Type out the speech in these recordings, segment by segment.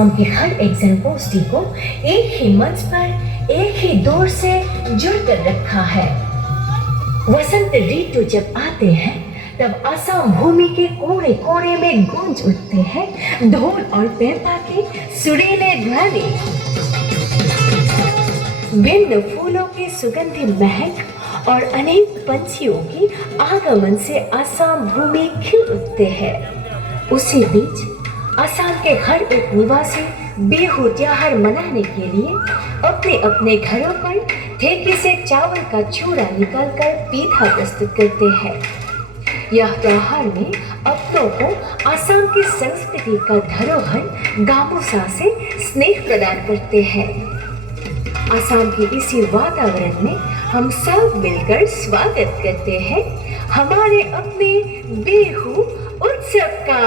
उनके हर एक जनगोष्ठी को एक ही मंच पर एक ही दौर से जुड़कर रखा है। वसंत ऋतु जब आते हैं तब असम भूमि के कोने कोने में गूंज उठते हैं ढोल और पेंपा के सुरीले ध्वनि। भिन्न फूलों की सुगंधी महक और अनेक पंछियों की आगमन से असम भूमि खिल उठते हैं। उसी बीच असम के हर एक निवासी बिहू त्योहार मनाने के लिए अपने अपने घरों पर ठेके से चावल का चूड़ा निकालकर पीठा प्रस्तुत करते हैं। यह त्योहार में अपनों को असम की संस्कृति का धरोहर गामोसा से स्नेह प्रदान करते हैं। असम के इसी वातावरण में हम सब मिलकर स्वागत करते हैं हमारे अपने बिहू उत्सव का।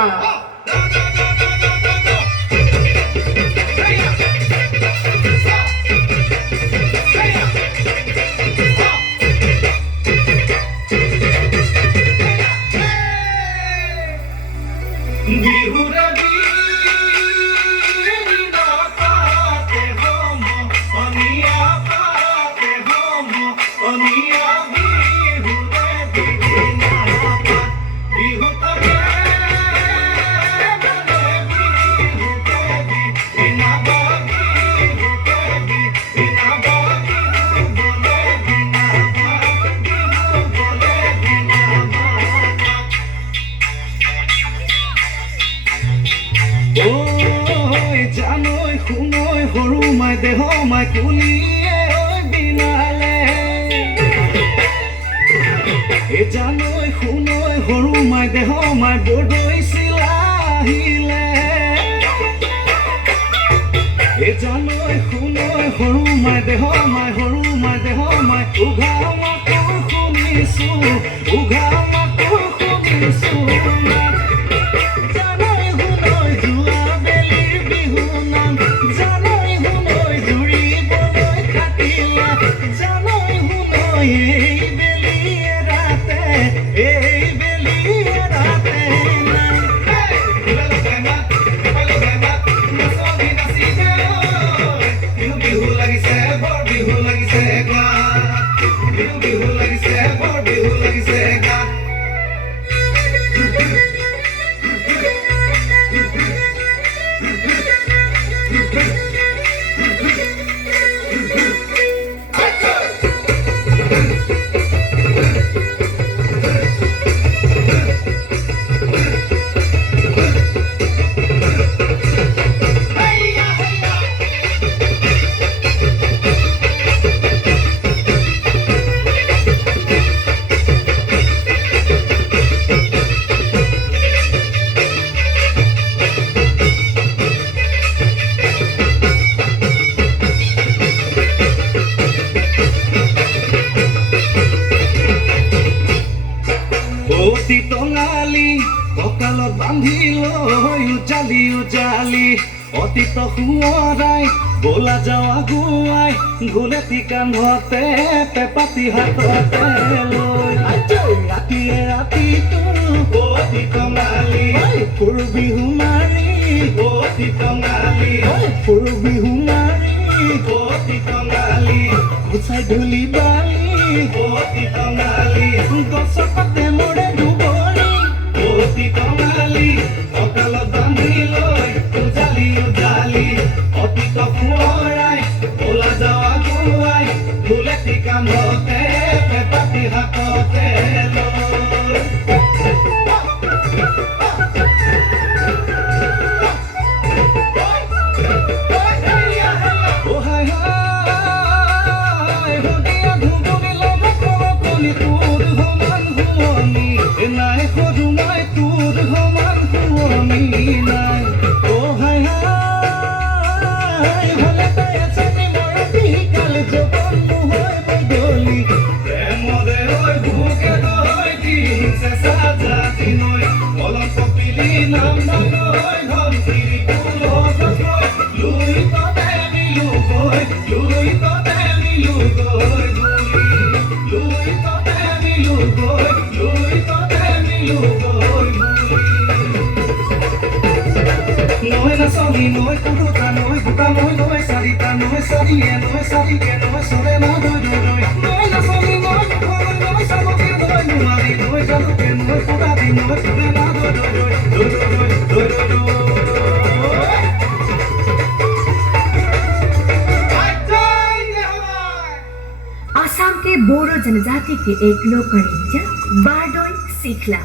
জানৈ শুনৈ সৰু মাই দেহ মাই বৰদৈ চিলাহিলে জানৈ শুনৈ সৰু মাই দেহ মাই সৰু মাই দেহ মাই উঘা মাতৰ শুনিছো উঘা মাতৰ শুনিছো জানৈ শুনৈ জুৱা বেলিৰ বিহু নাম জানৈ শুনৈ জুৰিবলৈ খাটিলা জানৈ শুনৈ কঁকালত বান্ধি লৈ উজালি উজালি অতীত সোঁৱৰাই বোলা যাওঁ আগুৱাই গোলেটি কান্ধতে পেপাতি হাততে লৈ ৰাতিয়ে ৰাতিটো অতি কঙালী ফুৰ বিহু মাৰি অতি কঙালী ফুৰ বিহু মাৰি অতি কঙালী গুচাই ধূলি বালি অতি কঙালী গছৰ পাতে মৰে দুবৰি অতি কঙালী কঁকালত বান্ধি লৈ উজালি উজালি অতীত সোঁৱৰাই বোলা যাওঁ আগুৱাই গোলেটি কান্ধতে পেপাতি হাততে লৈ দুটা নৈ চাৰিটা নৈ চাৰিয়ে নৈ চাৰিকে নৈ চৰে না দৈ দৈ দৈ নৈ নাচনি নৈ মুখলৈ নৈ চাবকে নৈ নোৱাৰি নৈ জালুকে নৈ ফুটাদি নৈ ফুটে না দৈ দৈ দৈ দৈ দৈ দৈ দৈ দৈ असम के बोरो जनजाति के एक लोक नृत्य बारडोई सीखला।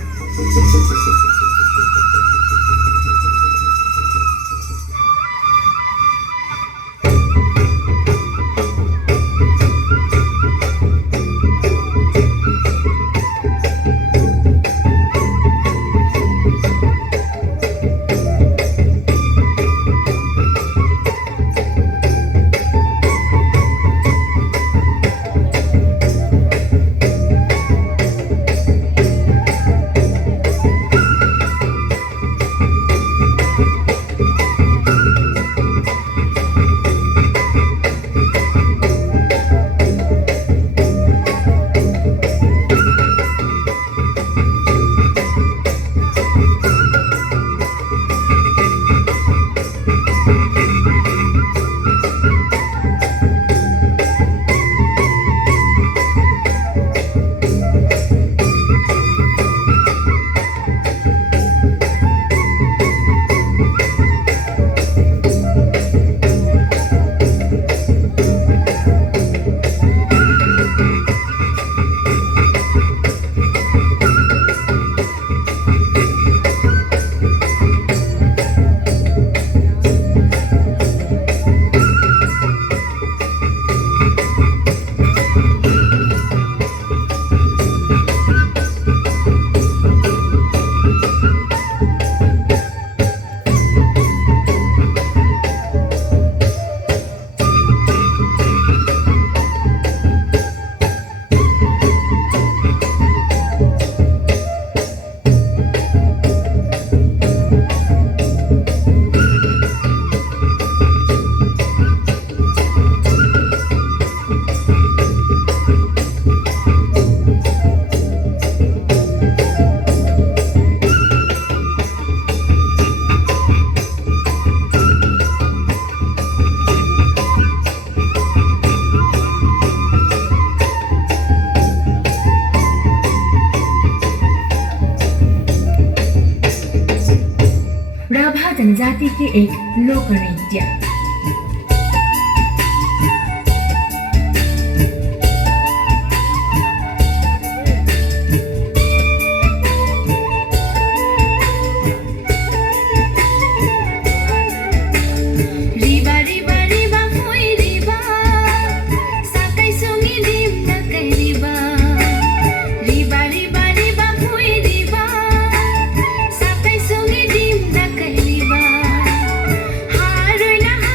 जनजाति के एक लोक नृत्य। Haroy na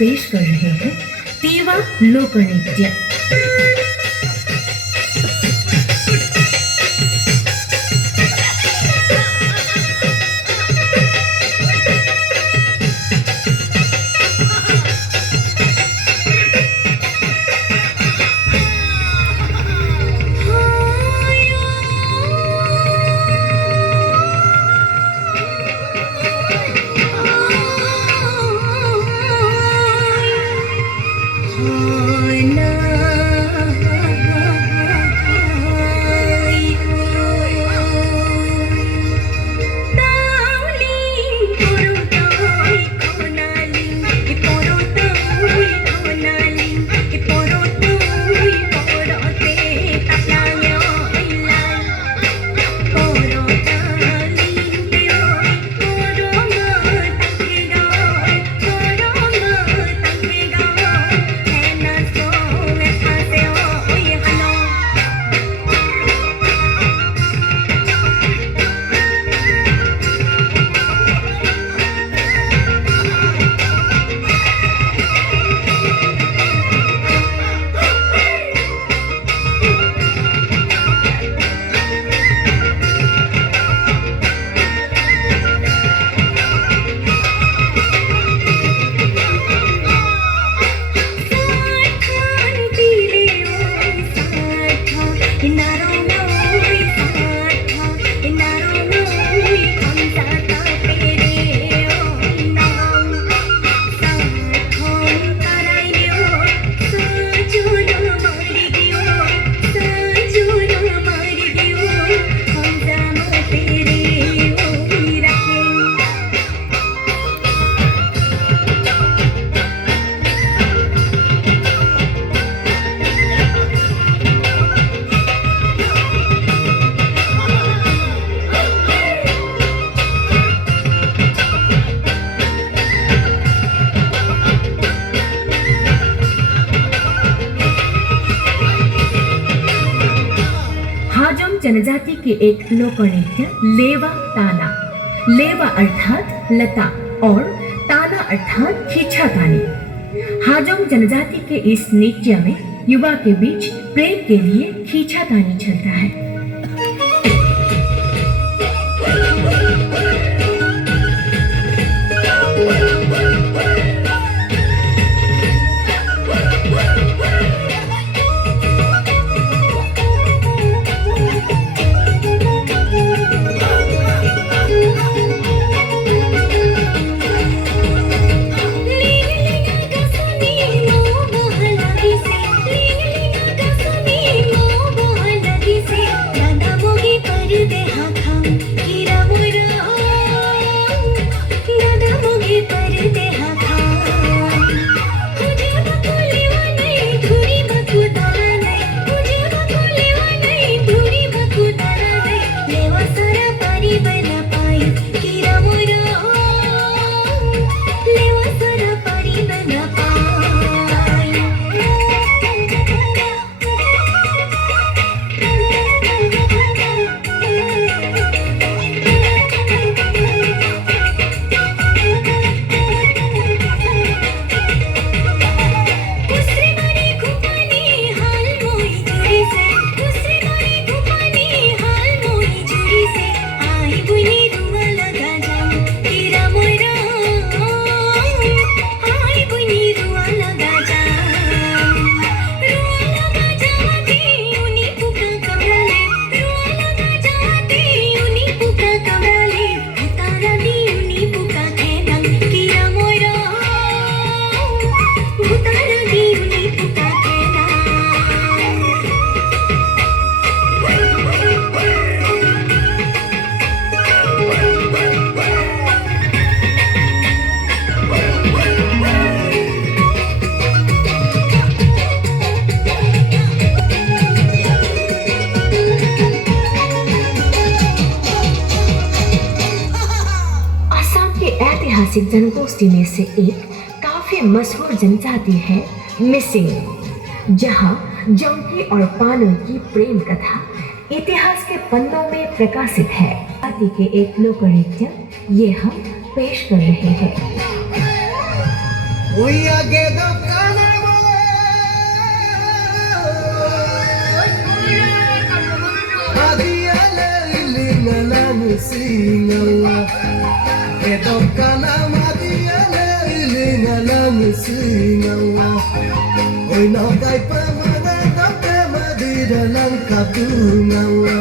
पेश कर रहे हैं तीवा लोक नृत्य। जनजाति के एक लोक नृत्य लेवा ताना। लेवा अर्थात लता और ताना अर्थात खींचातानी। हाजोंग जनजाति के इस नृत्य में युवा के बीच प्रेम के लिए खींचातानी चलता है। ऐतिहासिक जनगोष्ठी में से एक काफी मशहूर जनजाति है मिसिंग, जहां जोंकी और पानो की प्रेम कथा इतिहास के पन्नों में प्रकाशित है। जाति के एक लोक नृत्य ये हम पेश कर रहे हैं। ওই আগে দোকানে adiale ilingala musingala edokana adiale ilingala musingala oi no kai pamana dokke madira lang kabungala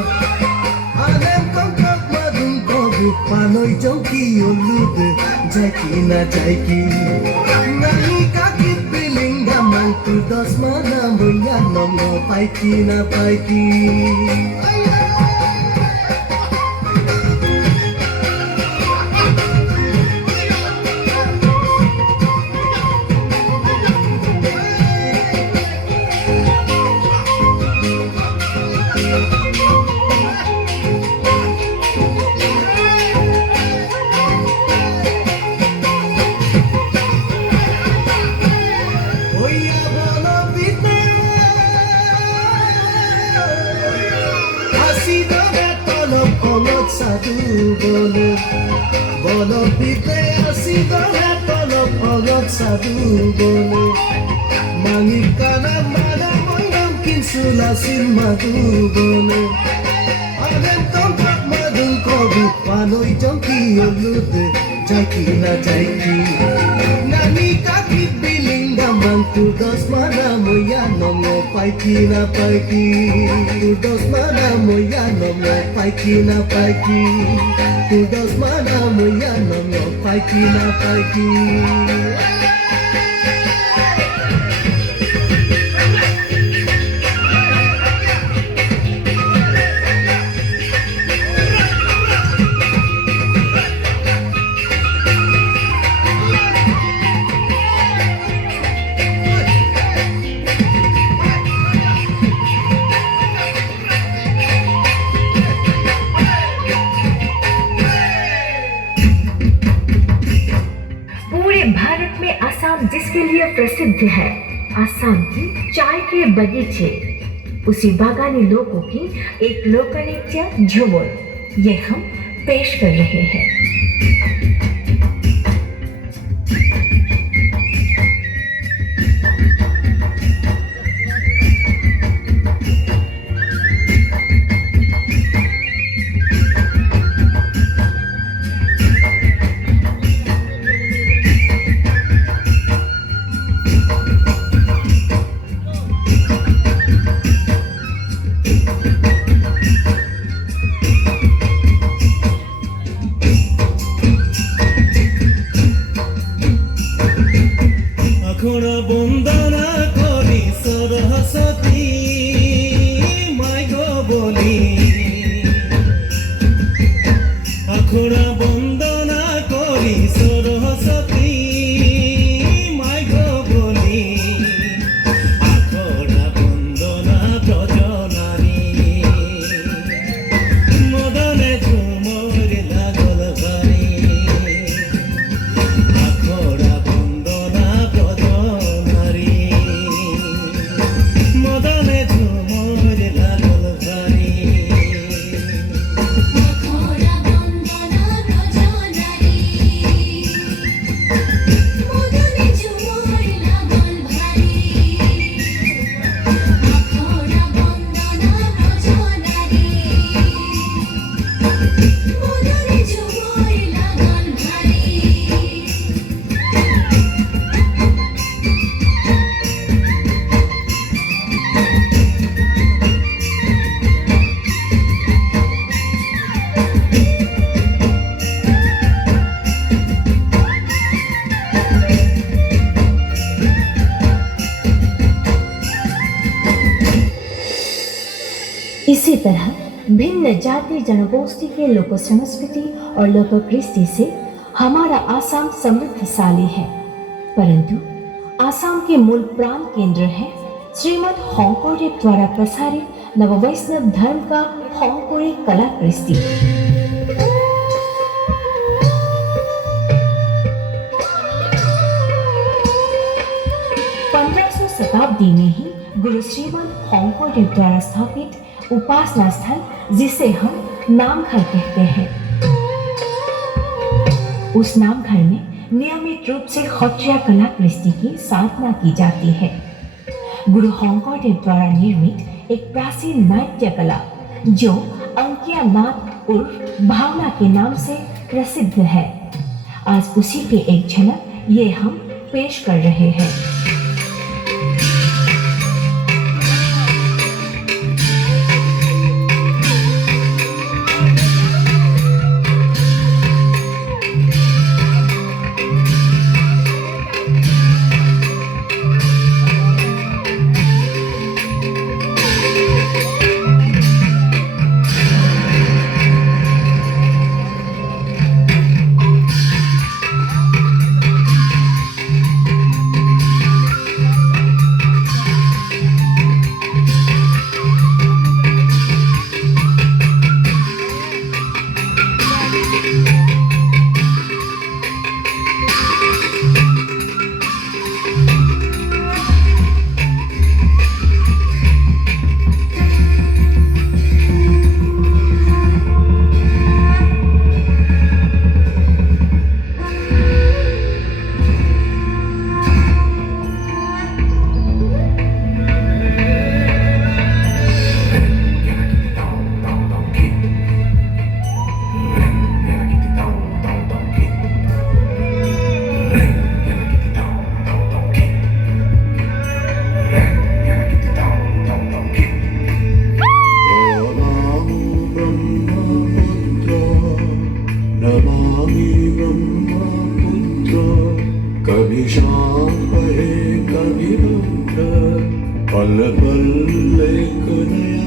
anem kongkok madung kobu panoi jongki olude jaiki na jaiki nani kaki piling gamang tu dos mana moya nomo paiki na paiki Satu bolo pite asi bolo tolo olot satu bolo mangikana mana moyam kinsula simatu bolo anem tongkat madung kobu panoi jongki olute jaiki na jaiki nani kaki biling gamang tu dos mana moya nomo paiki na paiki tu dos mana moya nomo paiki na paiki tu dos mana moya nomo paiki na paiki Bharat में असम जिसके लिए प्रसिद्ध है, असम की चाय के बगीचे, उसी बागानी लोगों की एक लोक नृत्य झूमर, ये हम पेश कर रहे हैं। আখড়া বন্দনা করি সরস্বতী মাই গো বলি আখড়া বন্দনা করি সরস্বতী মাই গো বলি আখড়া বন্দনা প্রজনারী মদনে ঝুমর লাগল ভারি আখড়া মদনে ঝুমর লাগল ভারি इसी तरह भिन्न जाति जनगोष्ठी के लोक संस्कृति और लोक कृष्टि से हमारा आसाम समृद्धशाली है, परंतु आसाम के मूल प्राण केंद्र है श्रीमद होंकोरेब द्वारा प्रसारित नववैष्णव धर्म का होंकोरे कला कृष्टि। 1500 शताब्दी में ही गुरु श्रीमद होंकोरेब द्वारा स्थापित उपासना स्थल जिसे हम नामघर कहते हैं, उस नामघर में नियमित रूप से खत्रिया कला कृष्टि की साधना की जाती है। गुरु शंकरदेव द्वारा निर्मित एक प्राचीन नाट्य कला जो अंकिया नाथ उर्फ भावना के नाम से प्रसिद्ध है, आज उसी की एक झलक ये हम पेश कर रहे हैं। कभी शाम है कभी रुद्र, पल पल एक नया